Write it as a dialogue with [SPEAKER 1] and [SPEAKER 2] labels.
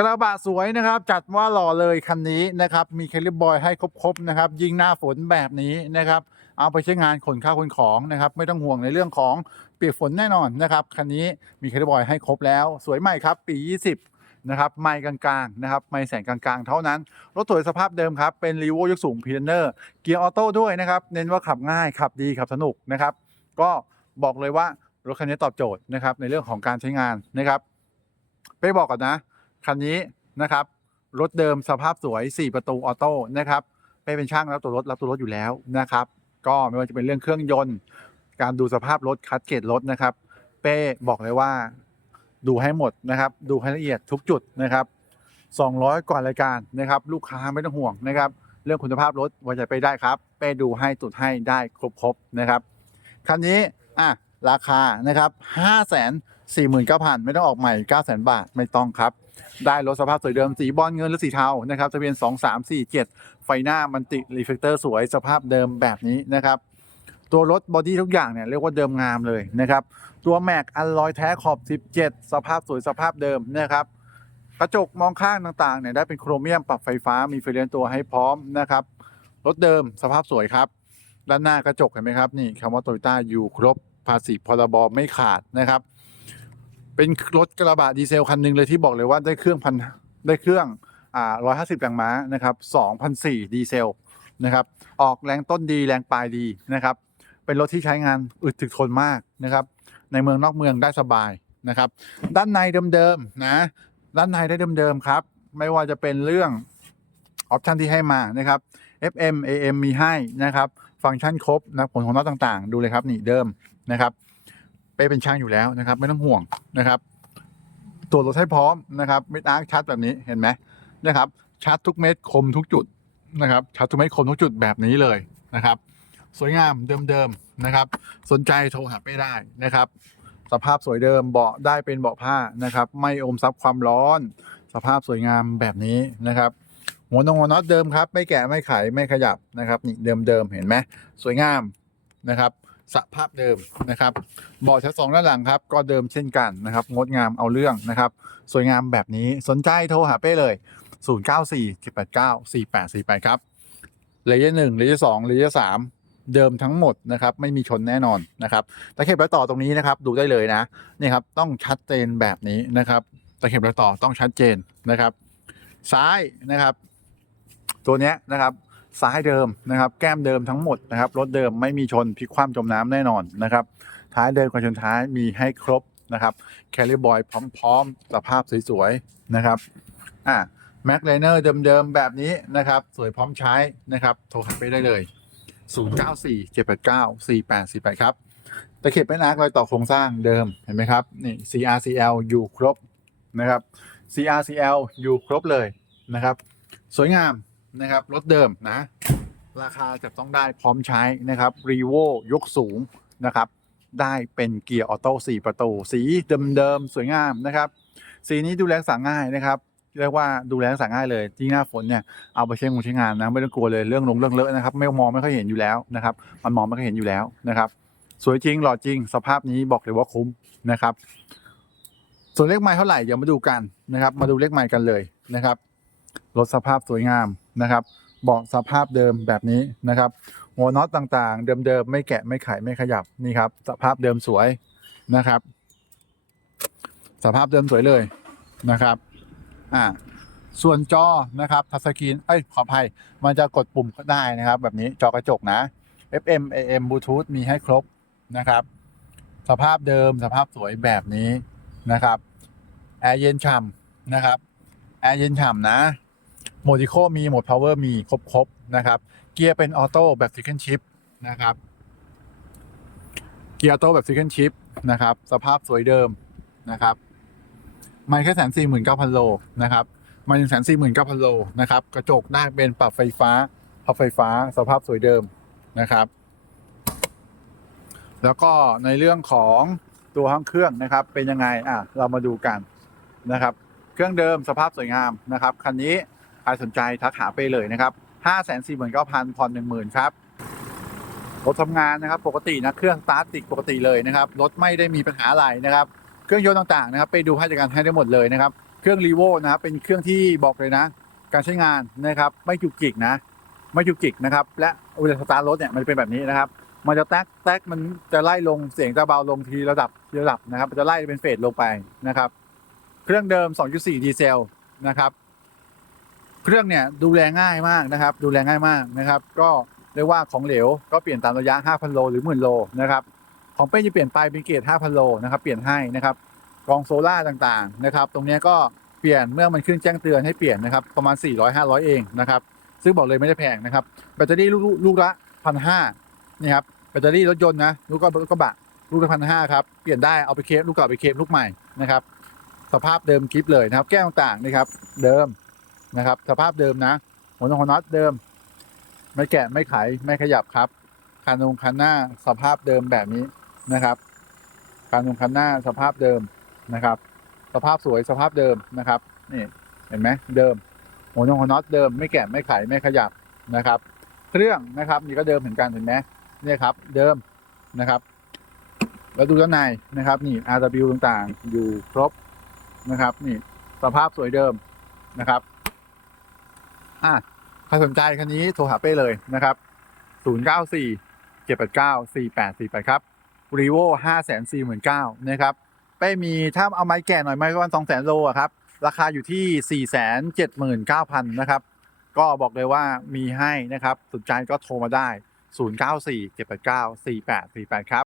[SPEAKER 1] กระบะสวยนะครับ จัดว่าหล่อเลยคันนี้นะครับ มีแคลิบอยให้ครบๆนะครับ ยิงหน้าฝนแบบนี้นะครับ เอาไปใช้งานขนข้าวขนของนะครับ ไม่ต้องห่วงในเรื่องของเปียกฝนแน่นอนนะครับ คันนี้มีแคลิบอยให้ครบแล้ว สวยใหม่ครับ ปี 20 นะครับ ไม่กลางๆนะครับ ไม่แสงกลางๆ เท่านั้น รถสวยสภาพเดิมครับ เป็นรีโวยกสูงพีเนอร์ เกียร์ออโต้ด้วยนะครับ เน้นว่าขับง่าย ขับดีขับสนุกนะครับ ก็บอกเลยว่ารถคันนี้ตอบโจทย์นะครับในเรื่องของการใช้งานนะครับไปบอกก่อนนะ คันนี้นะครับรถเดิมสภาพสวย 4 ประตูออโต้นะครับไปเป็นช่างรับตัวรถรับตัวรถอยู่แล้วนะครับ ก็ไม่ว่าจะเป็นเรื่องเครื่องยนต์ การดูสภาพรถคัดเกตรถนะครับ เป้บอกเลยว่า ดูให้หมดนะครับ ดูให้ละเอียดทุกจุดนะครับ 200 กว่ารายการนะครับ ลูกค้าไม่ต้องห่วงนะครับ เรื่องคุณภาพรถไว้ใจไปได้ครับ เป้ดูให้ตรวจให้ได้ครบๆนะครับคันนี้อะราคานะครับ 5 4 9 0 0 0 ไม่ต้องออกใหม่ 9 0 0 0 0 บาทไม่ต้องครับ ได้รถสภาพสวยเดิมสีบอลเงินหรือสีเทานะครับทะเบียน 2 3 4 7 ไฟหน้ามันติรีเฟกเตอร์สวยสภาพเดิมแบบนี้นะครับตัวรถบอดี้ทุกอย่างเนี่ยเรียกว่าเดิมงามเลยนะครับตัวแม็กอัลลอยแท้ขอบ 17 สภาพสวยสภาพเดิมนะครับกระจกมองข้างต่างๆเนี่ยได้เป็นโครเมียมปรับไฟฟ้ามีไฟเลี้ยงตัวให้พร้อมนะครับรถเดิมสภาพสวยครับด้านหน้ากระจกเห็นไหมครับนี่คำว่าโตโยต้าอยู่ครบภาษีพรบไม่ขาดนะครับ เป็นรถกระบะดีเซลคันหนึ่งเลยที่บอกเลยว่าได้เครื่องพันได้เครื่องอ่าร้อยห้าสิบแรงม้านะครับสองพันสี่ดีเซลนะครับ ออกแรงต้นดีแรงปลายดีนะครับ เป็นรถที่ใช้งานอึดถึกทนมากนะครับ ในเมืองนอกเมืองได้สบายนะครับ ด้านในเดิมๆนะด้านในได้เดิมๆครับ ไม่ว่าจะเป็นเรื่องออปชันที่ให้มานะครับ FM AM มีให้นะครับ ฟังก์ชันครบนะผลของน็อตต่างๆ ดูเลยครับนี่เดิมนะครับ ไปเป็นช่างอยู่แล้วนะครับ ไม่ต้องห่วงนะครับตรวจรถให้พร้อมนะครับเม็ดอาร์คชัดแบบนี้เห็นไหมนะครับ ชัดทุกเม็ดคมทุกจุดนะครับ ชัดทุกเม็ดคมทุกจุดแบบนี้เลยนะครับ สวยงามเดิมๆนะครับ สนใจโทรหาไปได้นะครับ สภาพสวยเดิมเบาะได้เป็นเบาะผ้านะครับ ไม่อมซับความร้อน สภาพสวยงามแบบนี้นะครับหัวนงหัวน็อตเดิมครับ ไม่แกะไม่ไขไม่ขยับนะครับนี่เดิมๆเห็นไหมสวยงามนะครับ สภาพเดิมนะครับเบาะชั้นสองด้านหลังครับก็เดิมเช่นกันนะครับงดงามเอาเรื่องนะครับสวยงามแบบนี้สนใจโทรหาเป้เลย 0 9 4 7 8 9 4 8 4 8 ครับเลเยอร์หนึ่งเลเยอร์สองเลเยอร์สามเดิมทั้งหมดนะครับไม่มีชนแน่นอนนะครับตะเข็บและต่อตรงนี้นะครับดูได้เลยนะนี่ครับต้องชัดเจนแบบนี้นะครับตะเข็บและต่อต้องชัดเจนนะครับ ซ้ายนะครับ ตัวเนี้ยนะครับ ซ้ายเดิมนะครับ แก้มเดิมทั้งหมดนะครับ รถเดิมไม่มีชนพลิกคว่ำจมน้ำแน่นอนนะครับ ท้ายเดิมกับชนท้ายมีให้ครบนะครับแคลิบอยพร้อมๆ สภาพสวยๆนะครับอะแม็กไลเนอร์เดิมๆ แบบนี้นะครับ สวยพร้อมใช้นะครับ โทรหาไปได้เลย 094 789 4848 ครับตะเข็บแม่นักรอยต่อโครงสร้างเดิมเห็นไหมครับนี่ CRCL อยู่ครบนะครับ CRCL อยู่ครบเลยนะครับ สวยงาม นะครับ รถเดิมนะ ราคาจับต้องได้พร้อมใช้นะครับรีโวยกสูงนะครับ ได้เป็นเกียร์ออโต้4ประตู สีเดิมๆสวยงามนะครับ สีนี้ดูแลรักษาง่ายนะครับเรียกว่าดูแลรักษาง่ายเลยที่หน้าฝนเนี่ยเอาไปใช้งงใช้งานนะไม่ต้องกลัวเลยเรื่องลงเรื่องเลอะนะครับ ไม่มองไม่ค่อยเห็นอยู่แล้วนะครับ มันมองไม่ค่อยเห็นอยู่แล้วนะครับ สวยจริงหล่อจริง สภาพนี้บอกเลยว่าคุ้มนะครับ ส่วนเลขไม้เท่าไหร่เดี๋ยวมาดูกันนะครับ มาดูเลขไม้กันเลยนะครับรถสภาพสวยงาม นะครับเบาะสภาพเดิมแบบนี้นะครับหัวน็อตต่างๆ เดิมๆไม่แกะไม่ไขไม่ขยับนี่ครับ สภาพเดิมสวยนะครับ สภาพเดิมสวยเลยนะครับอ่าส่วนจอนะครับทัชสกรีนเอ้ยขออภัยมันจะกดปุ่มก็ได้นะครับ แบบนี้จอกระจกนะ FM AM Bluetooth มีให้ครบนะครับ สภาพเดิมสภาพสวยแบบนี้นะครับแอร์เย็นฉ่ำนะครับแอร์เย็นฉ่ำนะ มดอีโคมีโหมดพาวเวอร์มีครบๆนะครับเกียร์เป็นออโต้แบบซิ c เกิลชิปนะครับเกียร์ออโต้แบบซิ c เกิลชิปนะครับสภาพสวยเดิมนะครับไม่แค่แสนสี่หมื่นเก้าพันโลนะครับมาหนึ่งแสนสี่หมื่นเก้าพันโลนะครับกระจกได้เป็นปรับไฟฟ้าพับไฟฟ้าสภาพสวยเดิมนะครับ แล้วก็ในเรื่องของตัวห้องเครื่องนะครับ เป็นยังไงอะเรามาดูกันนะครับ เครื่องเดิมสภาพสวยงามนะครับคันนี้ ครสนใจทักหาไปเลยนะครับ5 4 9 0 0 0ผ่อน10,000ครับรถทำงานนะครับปกตินะเครื่องสตาร์ทติดปกติเลยนะครับรถไม่ได้มีปัญหาอะไรนะครับ เครื่องยนต์ต่างๆนะครับ ไปดูให้จัดการให้ได้หมดเลยนะครับ เครื่องรีโวนะครับเป็นเครื่องที่บอกเลยนะ การใช้งานนะครับไม่จุกจิกนะ ไม่จุกจิกนะครับ และเวลาสตาร์ทรถเนี่ยมันจะเป็นแบบนี้นะครับ มันจะแตกแตกมันจะไล่ลงเสียงจะเบาลงทีระดับทีระดับนะครับ มันจะไล่เป็นเฟสลงไปนะครับ เครื่องเดิม 2.4 ดีเซลนะครับ เครื่องเนี่ยดูแลง่ายมากนะครับ ดูแลง่ายมากนะครับ ก็เรียกว่าของเหลวก็เปลี่ยนตามระยะ 5,000 โลหรือหมื่นโลนะครับ ของเป้จะเปลี่ยนไปเป็นเกรด5,000 โลนะครับ เปลี่ยนให้นะครับกรองโซล่าต่างๆนะครับ ตรงนี้ก็เปลี่ยนเมื่อมันขึ้นแจ้งเตือนให้เปลี่ยนนะครับ ประมาณ 400 500 เองนะครับ ซึ่งบอกเลยไม่ได้แพงนะครับ แบตเตอรี่ลูกละพันห้านี่ครับ แบตเตอรี่รถยนต์นะลูกก็กระบะลูกละพันห้าครับ เปลี่ยนได้เอาไปเคลมลูกเก่าไปเคลมลูกใหม่นะครับ สภาพเดิมคลิปเลยนะครับ แก้วต่างๆนี่ครับ เดิม นะครับ สภาพเดิมนะหัวน็อตหัวน็อตเดิม ไม่แกะไม่ไขไม่ขยับครับคันนงคันหน้าสภาพเดิมแบบนี้นะครับคันนงคันหน้าสภาพเดิมนะครับ สภาพสวยสภาพเดิมนะครับนี่เห็นไหมเดิมหัวนงหัวน็อตเดิมไม่แกะไม่ไขไม่ขยับนะครับ เครื่องนะครับนี่ก็เดิมเหมือนกันเห็นไหมเนี่ยครับ เดิมนะครับแล้วดูด้านในนะครับ นี่ RW ต่างๆ อยู่ครบนะครับ นี่สภาพสวยเดิมนะครับ อะใครสนใจคันนี้โทรหาเป้เลยนะครับ 094 789 4848 ครับ r e v o 5 4 4 9 0 0นะครับ เป้มีถ้าเอาไม้แก่หน่อยไม้ก็วัน200,000โลอะครับ ราคาอยู่ที่479,000นะครับ ก็บอกเลยว่ามีให้นะครับสนใจก็โทรมาได้ 094 789 4848 ครับ